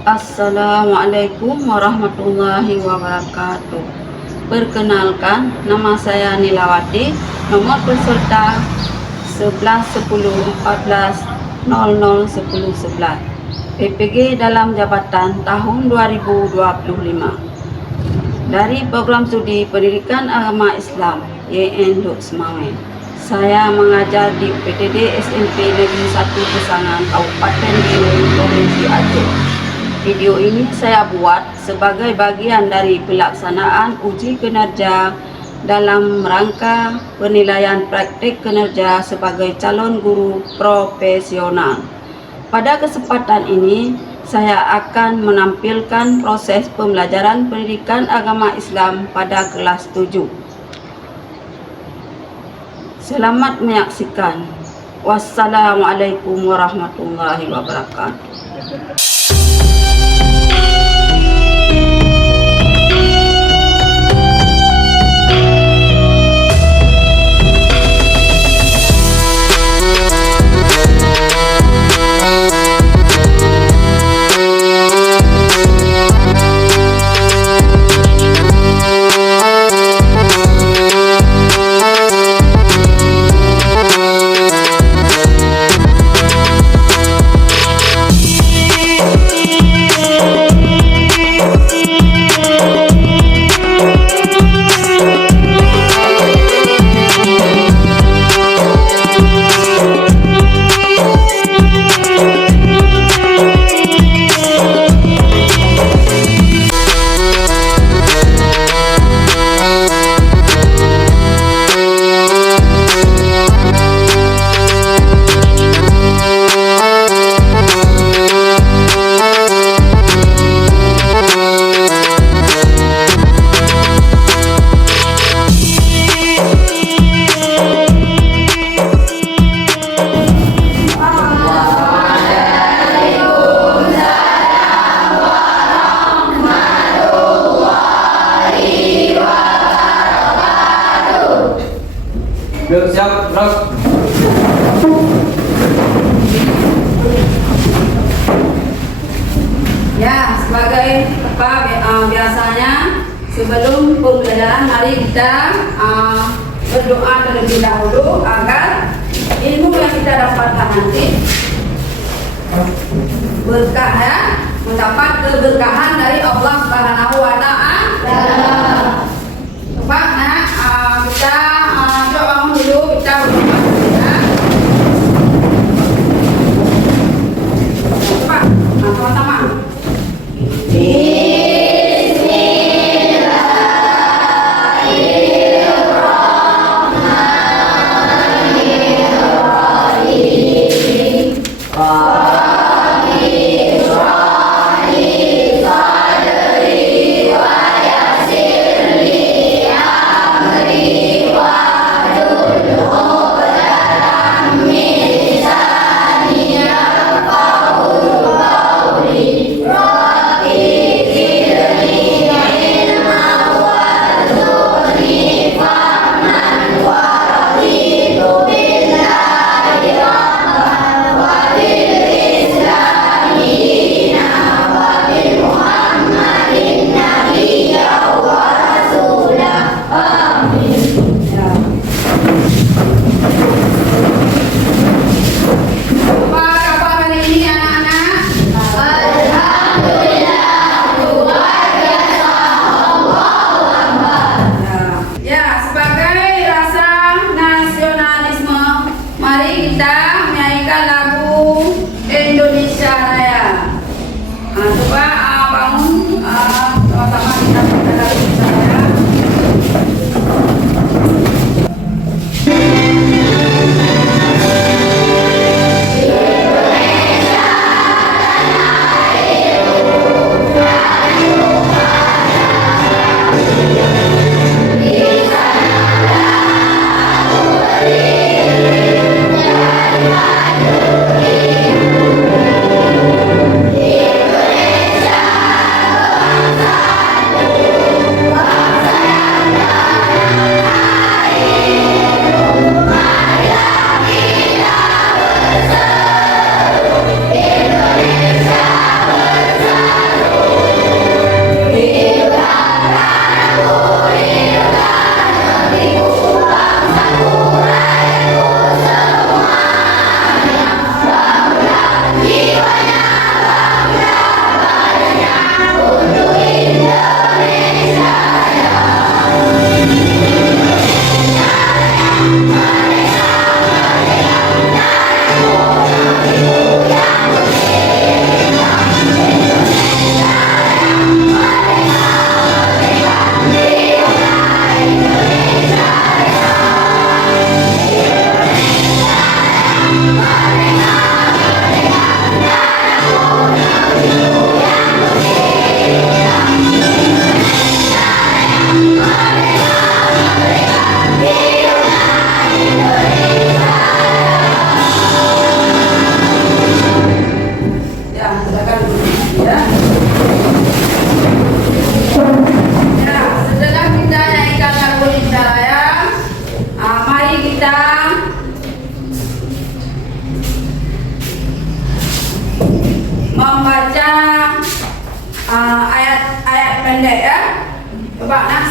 Assalamualaikum warahmatullahi wabarakatuh. Perkenalkan, nama saya Nilawati, nomor peserta 111014001011, PPG dalam jabatan tahun 2025. Dari program studi Pendidikan Agama Islam YN Duk Semawe. Saya mengajar di UPTD SMP Negeri 1 Pesangan, Kabupaten Biren, Provinsi Aceh. Video ini saya buat sebagai bagian dari pelaksanaan uji kinerja dalam rangka penilaian praktik kinerja sebagai calon guru profesional. Pada kesempatan ini, saya akan menampilkan proses pembelajaran pendidikan agama Islam pada kelas 7. Selamat menyaksikan. Wassalamualaikum warahmatullahi wabarakatuh. Siap, terus. Ya, sebagai biasanya sebelum pembelajaran mari kita berdoa terlebih dahulu agar ilmu yang kita dapatkan nanti berkah, ya, mendapat keberkahan dari Allah Subhanahu wa Ta'ala. Coba kita coba bangun dulu, kita berdoa, ya. Coba sama-sama. Bismillahirrahmanirrahim.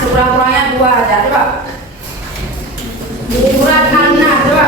sekurang-kurangnya 2 aja. Coba. Surat An-Nas, coba.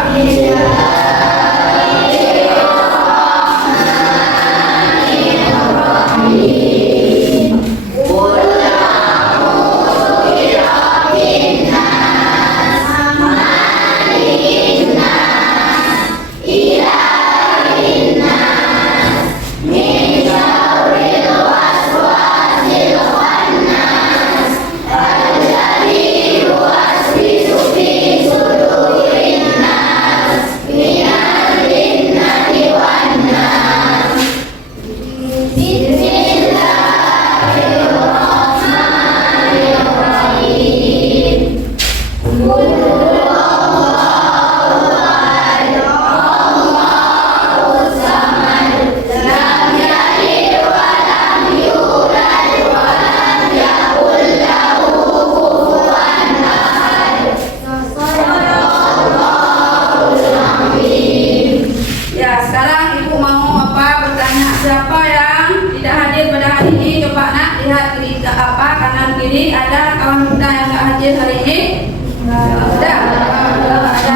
Siapa yang tidak hadir pada hari ini? Coba nak lihat kiri apa kanan kiri, ada kawan kita yang tidak hadir hari ini? Ada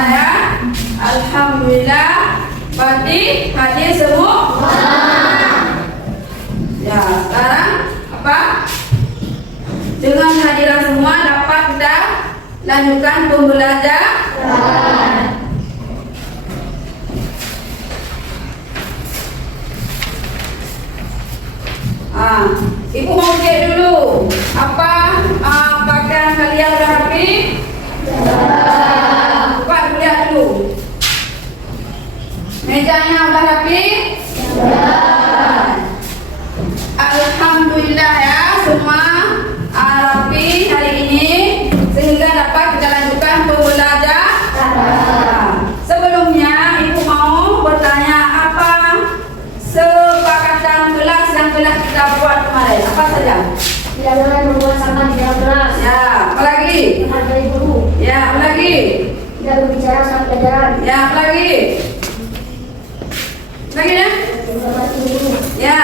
ya. Alhamdulillah. Berarti hadir semua. Ya, sekarang apa? Dengan hadiran semua dapat kita lanjutkan pembelajaran. Ibu mau cek dulu apa pakaian kalian udah rapi? Buka lihat dulu. Mejanya udah rapi? Alhamdulillah ya, semua rapi hari ini sehingga dapat kita lanjutkan pembelajaran. Sebelumnya ibu mau bertanya apa sepakatan kelas yang telah kita buat kemarin, apa saja? Tidak boleh membuang sampah di dalam kelas. Ya, apa lagi? Menghargai guru. Ya, apa lagi? Tidak berbicara saat pelajaran. Ya, apa lagi? Lagi ya? Menghormati guru. Ya.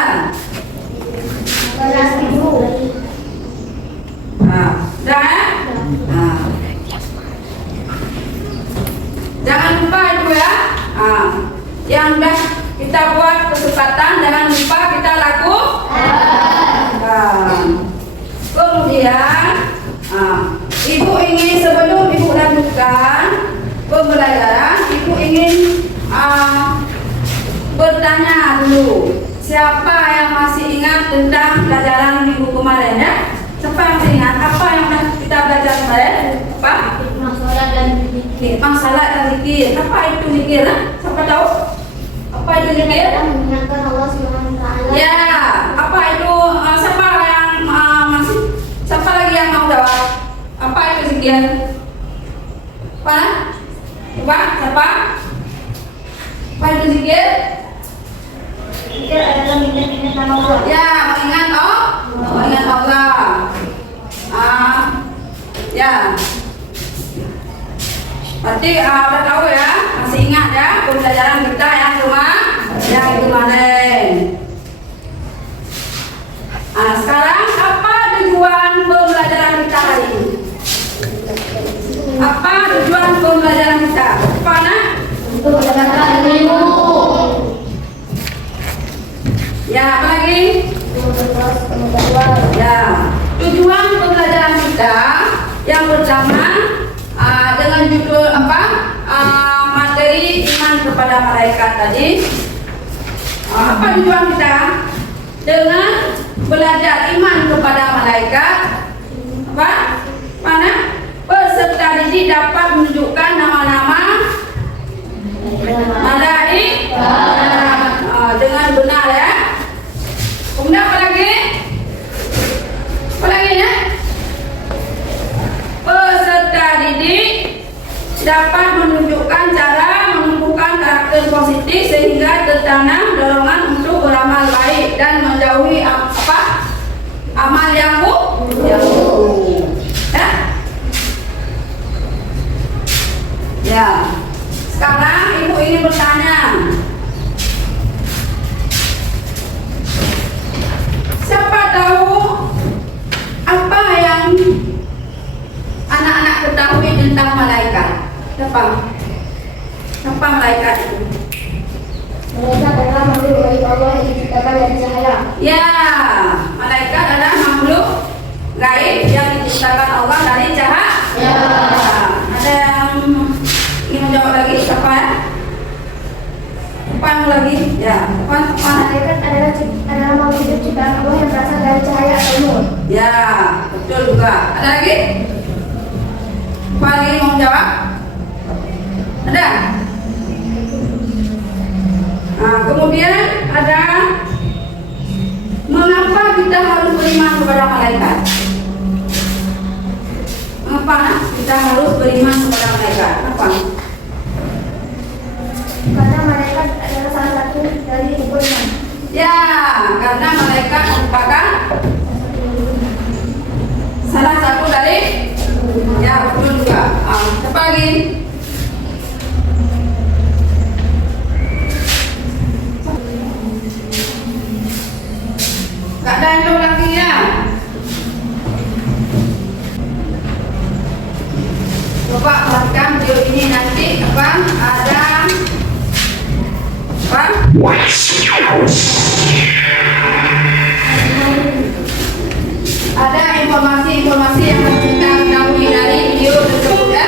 Menghormati guru. Dah ya? Jangan lupa itu ya. Yang dah kita buat kesempatan, jangan lupa kita lakukan. Kemudian ibu ingin, sebelum ibu lanjutkan pembelajaran, ibu ingin bertanya dulu, siapa yang masih ingat tentang pelajaran minggu kemarin ya? Siapa yang masih ingat apa yang kita belajar kemarin? Apa? Masalah dan zikir. Masalah dan zikir. Apa itu zikir? Siapa tahu? Apa itu zikir? Mengingatkan Allah Subhanahu wa taala. Ya, apa itu? Siapa yang masih? Siapa lagi yang mau jawab? Apa itu zikir? Apa? Coba, siapa? Apa itu zikir? Zikir adalah mengingat nama Allah. Ya, mengingat mengingat Allah. Ya. Berarti udah tahu ya, masih ingat ya pembelajaran kita yang kemarin. Sekarang apa tujuan pembelajaran kita hari ini? Apa tujuan pembelajaran kita? Apa nak? Untuk mendapatkan ilmu. Ya, apa lagi? Untuk berpuas pengetahuan. Ya, tujuan pembelajaran kita yang pertama dengan judul apa? Materi iman kepada malaikat tadi. Apa tujuan kita dengan belajar iman kepada malaikat? Apa? Mana? Peserta didik dapat menunjukkan nama-nama malaikat dengan benar ya. Kemudian apa lagi? Apa lagi ya? Peserta didik dapat menunjukkan cara menumbuhkan karakter positif sehingga tertanam dorongan untuk beramal baik dan menjauhi amal yang buruk. Ya. Apa malaikat itu? Mereka adalah makhluk dari Allah yang diciptakan dari cahaya. Ya, malaikat adalah makhluk gaib yang diciptakan Allah dari cahaya. Ya. Ada yang ingin menjawab lagi? Apa ya? Apa yang lagi? Ya, apa? Malaikat adalah makhluk ciptaan Allah yang berasal dari cahaya atau nur. Ya, betul juga. Ada lagi? Apa lagi mau menjawab? Ada? Nah, kemudian ada mengapa kita harus beriman kepada malaikat? Mengapa kita harus beriman kepada malaikat? Apa? Karena malaikat adalah salah satu dari rukun iman. Ya, karena malaikat merupakan salah satu dari ya betul juga. Siapa lagi? Gak ada yang lagi ya? Coba perhatikan video ini nanti apa ada apa? Ada informasi-informasi yang harus kita ketahui dari video tersebut ya.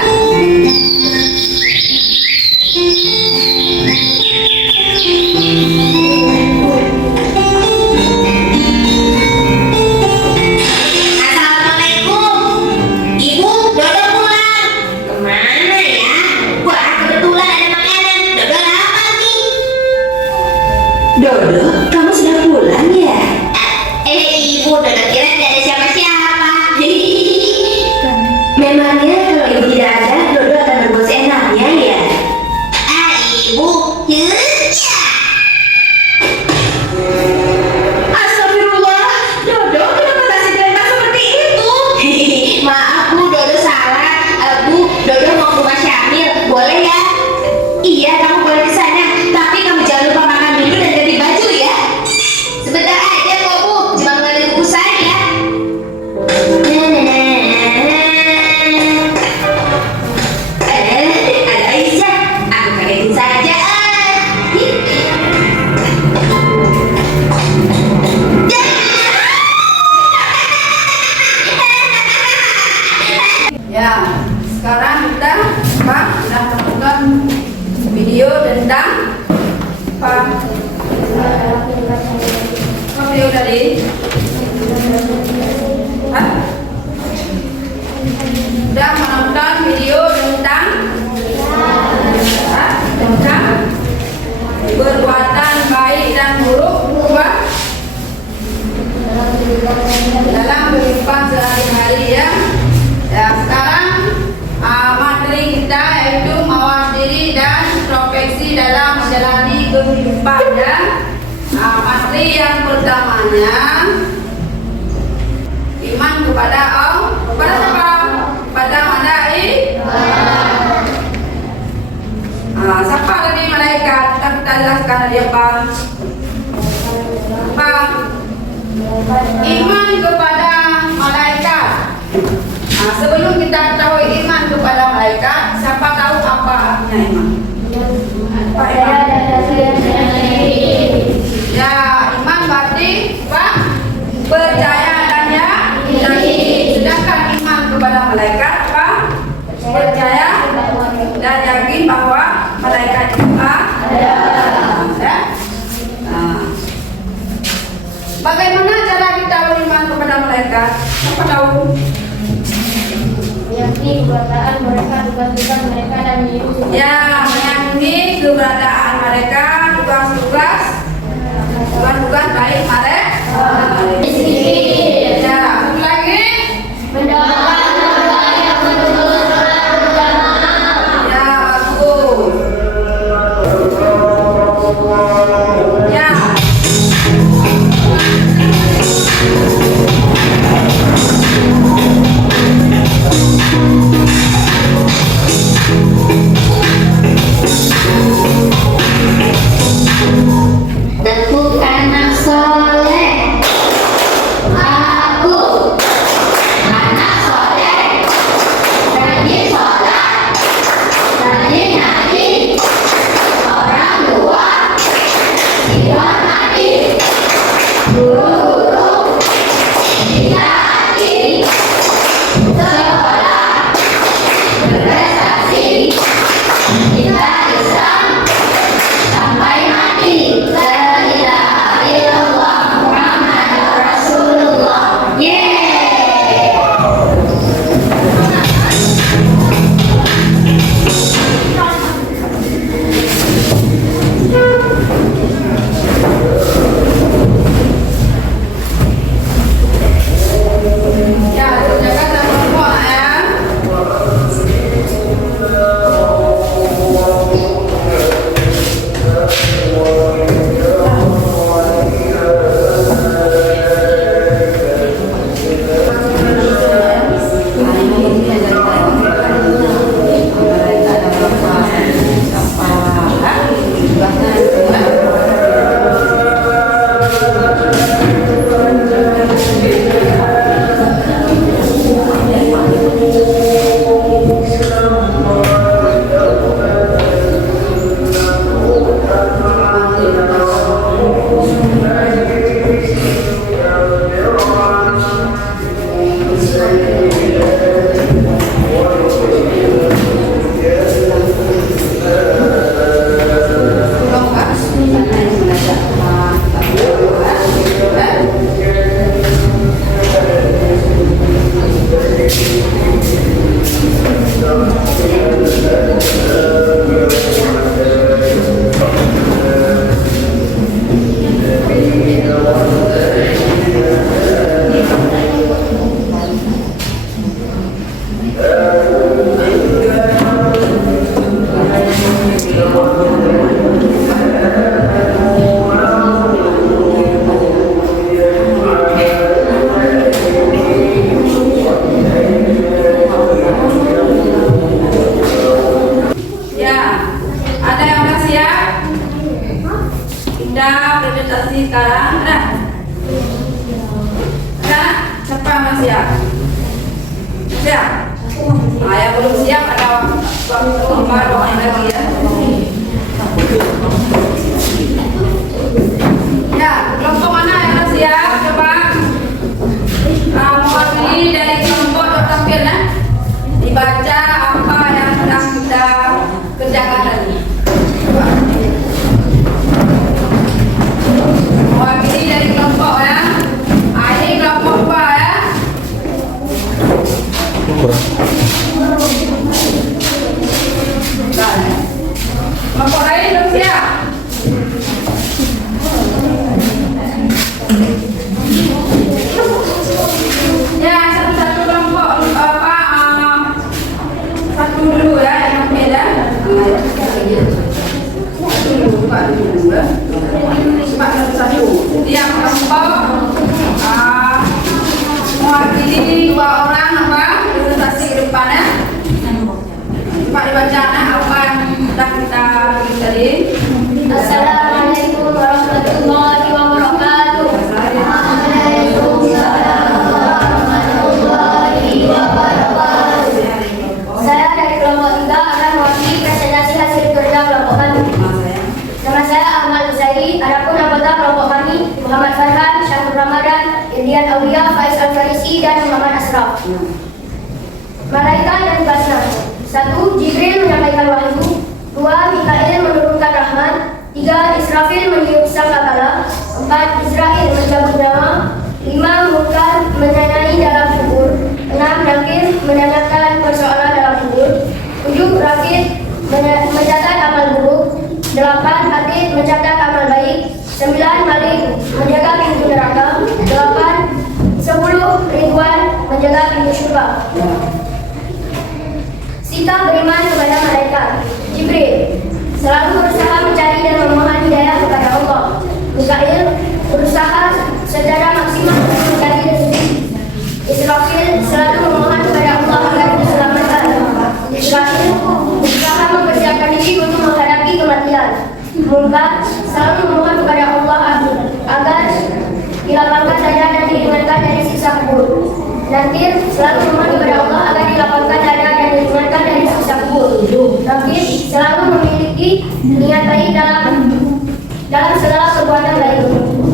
Assalamualaikum, Ibu. Dodo pulang. Kemana ya? Wah, kebetulan ada makanan. Dodo lapar nih. Dodo, kamu sudah pulang ya? Ibu, Dodo kira tidak ada siapa-siapa. Memangnya kalau ibu tidak ada, Dodo akan berbuat seenaknya ya? Ibu, ya. Astagfirullah, Dodo kenapa kasih tembak seperti itu? Maaf Bu, Dodo salah. Bu, Dodo mau ke rumah Syamil, boleh ya? Iya, kamu boleh ke sana, tapi kamu jangan lupa makan dulu dan ganti baju ya. Sebentar aja kok Bu, cuma ngambil buku saya. Ada Aisyah, aku kagetin saja. Ya, sekarang kita apa? Sudah melakukan video tentang apa? Apa video tadi? Hah? Sudah menonton video tentang tentang perbuatan baik dan buruk apa? Dalam kehidupan sehari-hari ya. Ya, sekarang materi kita yaitu mawas diri dan introspeksi dalam menjalani kehidupan ya. Materi yang pertamanya iman kepada Allah, kepada siapa? Kepada malaikat. Siapa tadi malaikat? Kita jelaskan tadi apa? Apa? Iman kepada malaikat. Sebelum kita tahu iman kepada malaikat, siapa tahu apa artinya iman? Apa iman? Ya, iman berarti apa? Percaya dan yakin. Sedangkan iman kepada malaikat apa? Percaya dan yakin bahwa malaikat itu ada. Ya? Bagaimana cara kita beriman kepada malaikat? Siapa tahu? Meyakini keberadaan mereka, tugas-tugas mereka dan meniru Ya, meyakini keberadaan mereka, tugas-tugas baik mereka. Ya, satu lagi. Ya, bagus. Ya. Tentukan soleh. Sudah presentasi sekarang. Ada? Siapa yang siap? Siap? Yang belum siap ada waktu 5 doang lagi ya. Ya, kelompok mana yang sudah siap? Coba mewakili dari kelompok tampil ya. Dibaca apa yang sedang kita kerjakan tadi. Coba. Mewakili dari kelompok ya. Ini kelompok 2 ya. Kelompok lain belum siap. Ya, satu-satu kelompok satu dulu ya yang beda. Buka dulu ya. Buka satu-satu. Yang kelompok mewakili 2 orang presentasi ke depan ya. Coba dibaca apa yang sudah kita tulis tadi. Assalamualaikum warahmatullahi wabarakatuh. Saya dari kelompok 3 akan mewakili presentasi hasil kerja kelompok kami. Nama saya Ahmad Uzairi, adapun anggota kelompok kami Muhammad Farhan, Syahrul Ramadan, Indian Aulia, Faiz Al-Farisi, dan Muhammad Asraf. Malaikat dan tugasnya: 1. Jibril menyampaikan wahyu. 2. Mikail menurunkan rahmat. 3. Israfil meniup sangkakala. 4. Israel mencabut nyawa. 5. Munkar menanyai dalam kubur. 6. Nakir menanyakan persoalan dalam kubur. 7. Rakid mencatat amal buruk. 8. Atid mencatat amal baik. 9. Malik menjaga pintu neraka. 8. 10. Ridwan menjaga pintu syurga. Sikap beriman kepada malaikat. Jibril selalu berusaha mencari dan memohon hidayah kepada Allah. Mikail berusaha secara maksimal untuk mencari rezeki. Israfil selalu memohon kepada Allah agar diselamatkan. Israfil berusaha mempersiapkan diri untuk menghadapi kematian. Munkar selalu memohon kepada Allah agar dilapangkan dada dan diringankan dari siksa kubur. Nakir selalu memohon kepada Allah agar dilapangkan dada dan diringankan dari siksa kubur. Rakid selalu memiliki niat baik dalam segala perbuatan baik.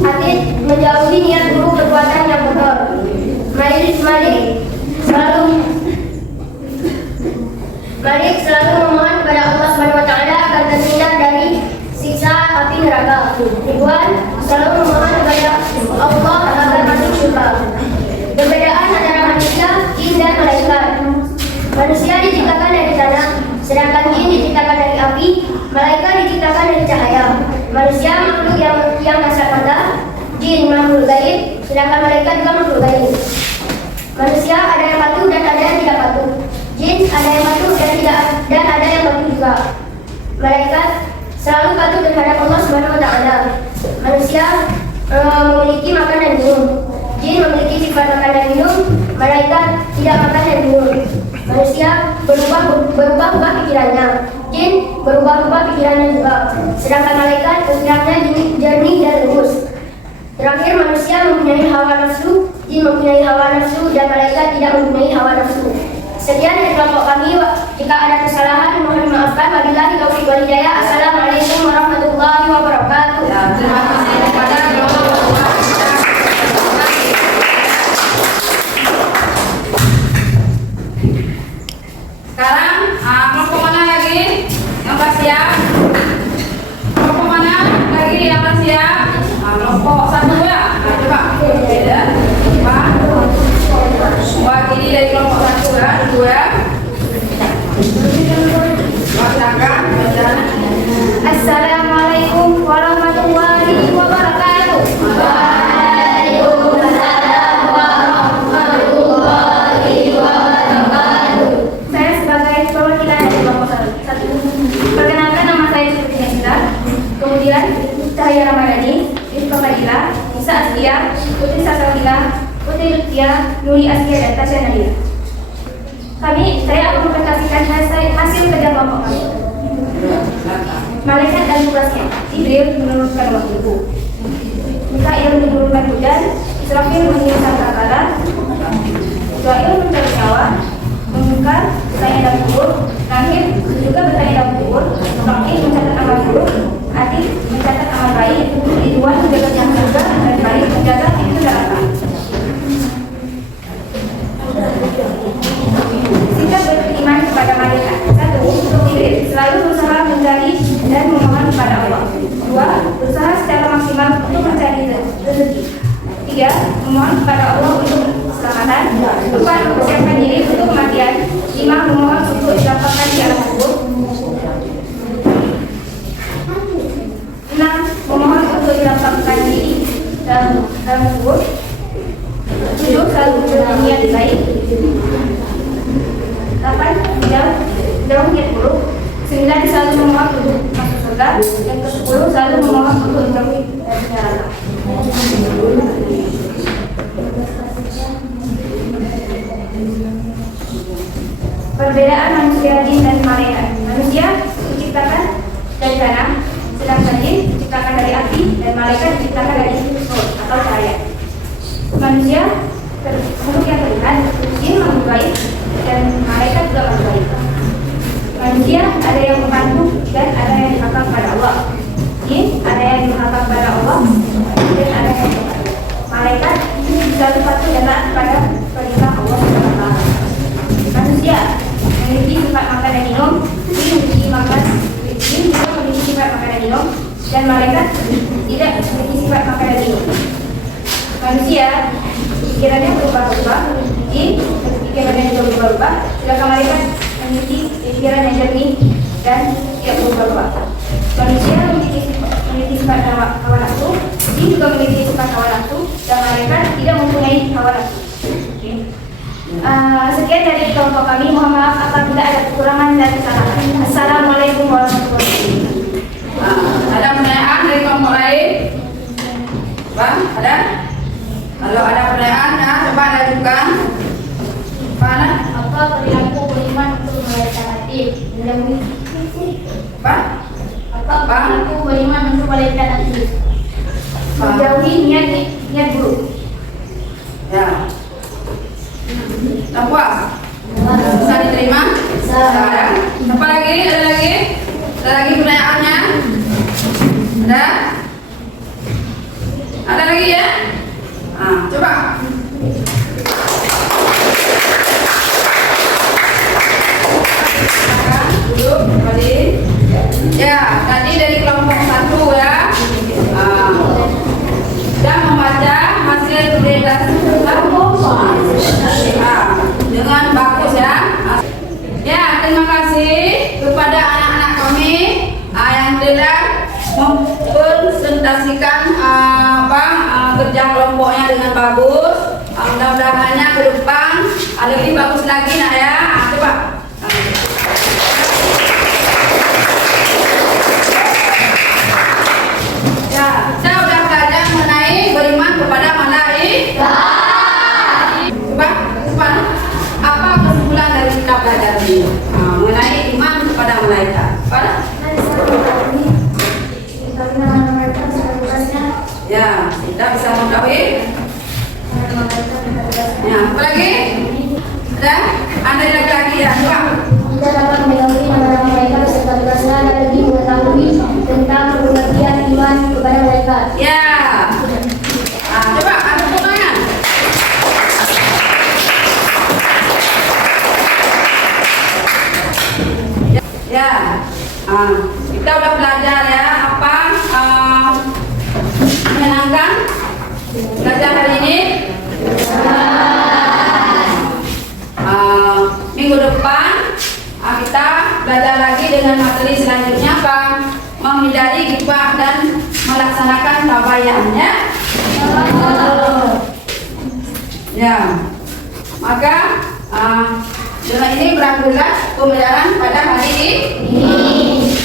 Atid menjauhi niat buruk perbuatan yang kotor. Malik selalu memohon kepada Allah SWT agar terhindar dari siksa api neraka. Ridwan selalu memohon kepada Allah agar masuk surga. Perbedaan antara manusia, jin dan malaikat. Manusia diciptakan dari tanah, sedangkan jin diciptakan dari api, malaikat diciptakan dari cahaya. Manusia makhluk yang kasat mata, jin makhluk gaib, sedangkan malaikat juga makhluk gaib. Manusia ada yang patuh dan ada yang tidak patuh. Jin ada yang patuh dan ada yang patuh juga. Malaikat selalu patuh terhadap Allah SWT. Manusia memiliki makan dan minum. Jin memiliki sifat makan dan minum. Malaikat tidak makan dan minum. Manusia berubah-ubah pikirannya. Jin berubah-ubah pikirannya juga. Sedangkan malaikat pikirannya jernih dan lurus. Terakhir, manusia mempunyai hawa nafsu, jin mempunyai hawa nafsu, dan malaikat tidak mempunyai hawa nafsu. Sekian dari kelompok kami. Jika ada kesalahan, mohon dimaafkan. Wabillahi taufiq wal hidayah. Assalamualaikum warahmatullahi wabarakatuh. Terima kasih kepada kelompok. Sekarang kelompok mana lagi yang sudah siap? Kelompok mana lagi yang sudah siap? Kelompok 1 ya. Coba beda. Wakili dari kelompok 1 ya, 2 ya. Bacakan. Assalamualaikum warahmatullahi wabarakatuh. Waalaikumsalam warahmatullahi wabarakatuh. Saya sebagai perwakilan dari kelompok 1. Perkenalkan, nama saya Siti Nesla. Kemudian Cahaya Ramadhani, Rizka Fadila, Nisa Astia, Putri Sasawila, Putri Lutfia, Nuri Askia, dan Tasya Nadia. Saya akan mempresentasikan hasil kerja kelompok kami. malaikat dan tugasnya. Jibril menurunkan wahyu. Mikail menurunkan hujan. Israfil mengirim sangkakala. Israel mencari nyawa. Munkar bertanya dalam kubur. Nakir juga bertanya dalam kubur. Fakih mencatat amal buruk. Atik mencatat amal baik. Ridwan menjaga yang surga dan baik menjaga pintu neraka. Sikap beriman kepada malaikat. 1. Jibril selalu berusaha mencari dan memohon kepada Allah. 2. Berusaha secara maksimal untuk mencari rezeki. 3. Memohon kepada Allah untuk keselamatan. 4. Mempersiapkan diri untuk kematian. 5. Memohon untuk didapatkan di alam kubur. 6. Memohon untuk didapatkan diri dalam kubur. 7. Selalu berniat baik. 8. Jauh niat buruk. 9. Selalu memohon untuk masuk surga. Dan ke-10 selalu memohon untuk dijauhi dari neraka. Perbedaan manusia, jin dan malaikat. Manusia diciptakan dari tanah, sedangkan jin diciptakan dari api dan malaikat diciptakan dari nur atau cahaya. Manusia makhluk yang terlihat, jin makhluk baik dan malaikat juga makhluk baik. Manusia ada yang membantu dan ada yang dihakam kepada Allah. Jin ada yang dihakam kepada Allah dan ada yang membantu. Malaikat selalu patuh dan taat pada perintah Allah SWT. Manusia memiliki sifat makan dan minum, jin juga memiliki sifat makan dan minum, dan malaikat tidak memiliki sifat makan dan minum. Manusia pikirannya berubah-ubah, jin pikirannya juga berubah-ubah, sedangkan malaikat memiliki pikiran yang jernih dan tidak berubah-ubah. Manusia memiliki sifat hawa nafsu, jin juga memiliki sifat hawa nafsu, dan malaikat tidak mempunyai hawa nafsu. Sekian dari kelompok kami. Mohon maaf apabila ada kekurangan dan kesalahan. Assalamualaikum warahmatullahi wabarakatuh. Ada pertanyaan dari kelompok lain? Bang, ada? Kalau ada pertanyaan, ya, coba ajukan. Mana? Apa perilaku beriman untuk malaikat hati? Bang? Apa perilaku beriman untuk malaikat hati? Menjauhi niat buruk. Ya. Tak puas? Bisa diterima? Bisa. Apa lagi? Ada lagi? Ada lagi pertanyaannya? Ada? Ada lagi ya? Coba. Duduk kembali. Ya, tadi dari kelompok 1 ya. Sudah membaca hasil presentasi dengan bagus ya. Ya, terima kasih kepada anak-anak kami yang telah mempresentasikan kerja kelompoknya dengan bagus. Mudah-mudahannya ke depan lebih bagus lagi nak ya. Coba. Ya, kita sudah belajar mengenai beriman kepada malaikat. Apa kesimpulan dari kita belajar ini mengenai iman kepada malaikat? Ya, kita bisa mengetahui. Ya, apa lagi? Ada lagi ya, coba. Kita dapat mengetahui nama-nama malaikat beserta tugasnya dan lebih mengetahui tentang pengertian iman kepada malaikat. Ya. Coba ada pertanyaan. Ya. Kita udah belajar ya apa menyenangkan belajar hari ini. Minggu depan kita belajar lagi dengan materi selanjutnya apa? Menghindari ghibah dan melaksanakan tabayun ya. Ya. Maka dengan ini berakhirlah pembelajaran pada hari ini.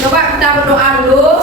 Coba kita berdoa dulu.